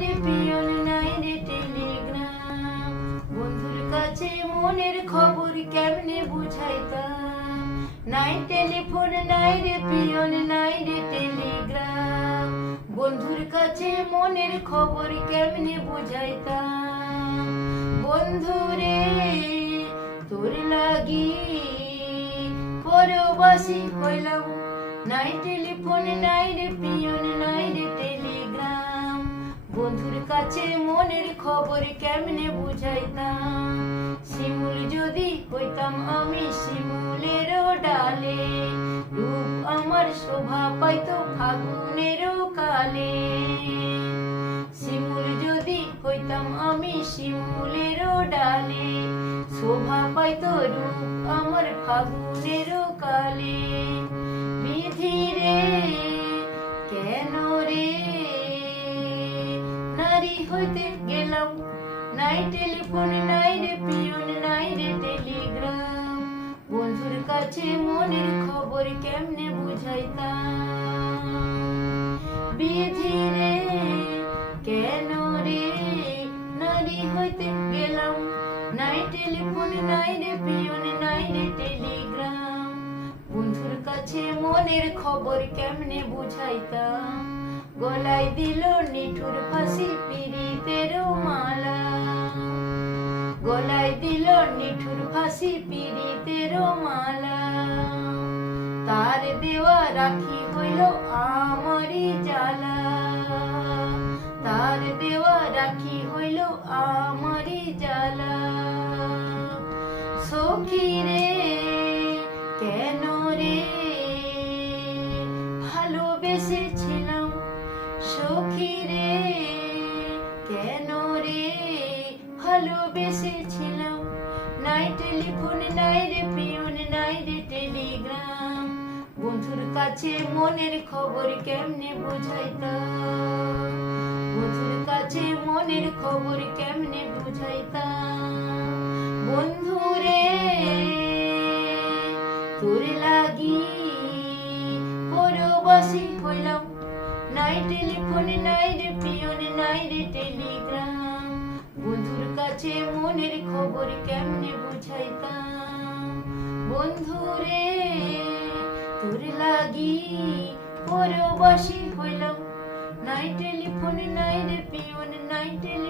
রে পিয়ন নাই রে টেলিগ্রাম। বন্ধুর কাছে মনের খবর কেমনে বুঝাইতাম? নাই টেলিফোন নাই রে পিয়ন নাই রে টেলিগ্রাম। বন্ধুর কাছে মনের খবর কেমনে বুঝাইতাম? বন্ধুরে তোর লাগি পরবাসী হইলাম। নাই টেলিফোন নাই রে পিয়ন নাই রে টেলিগ্রাম। কাছে মনের খবর কেমনে বুঝাইতাম? শিমুল যদি হইতাম আমি শিমুলেরও ডালে, রূপ আমার শোভা পাইতো ফাগুনেরও কালে। শিমুল যদি হইতাম আমি শিমুলেরও ডালে, শোভা পাইতো রূপ আমার ফাগুনেরও কালে। বিধি হইতে গেলাম। নাই টেলিফোন, নাই রে পিয়ন, নাই রে টেলিগ্রাম। বন্ধুর কাছে মনের খবর কেমনে বুঝাইতাম? বিধি রে, কেন রে? নারী হইতে গেলাম। নাই টেলিফোন, নাই রে পিয়ন, নাই রে টেলিগ্রাম। বন্ধুর কাছে মনের খবর কেমনে বুঝাইতাম? গলায় দিল নিঠুর ফাঁসি পিড়িতেরও মালা। গলায় দিল নিঠুর ফাঁসি পিড়িতেরও মালা। তার দেওয়া রাখি হইল আমারই জ্বালা। তার দেওয়া রাখি হইল আমারই জ্বালা। সখী রে, কেন রে? ভালোবেসেছিলাম সখী রে কেন রে? ভালোবেসেছিলাম নাই টেলিফোন নাই রে পিয়ন নাই রে টেলিগ্রাম বন্ধুর কাছে মনের খবর কেমনে বুঝাইতাম? বন্ধুর কাছে মনের খবর কেমনে বুঝাইতাম? বন্ধু রে, তোর লাগি পরবাসী হইলাম। নাই টেলিফোন, নাই রে পিয়ন, নাই রে টেলিগ্রাম। বন্ধুর কাছে মনের খবর কেমনে বুঝাইতাম? বন্ধু রে, তোর লাগি পরবাসী হইলাম। নাই টেলিফোন, নাই রে পিয়ন, নাই টেলিফোন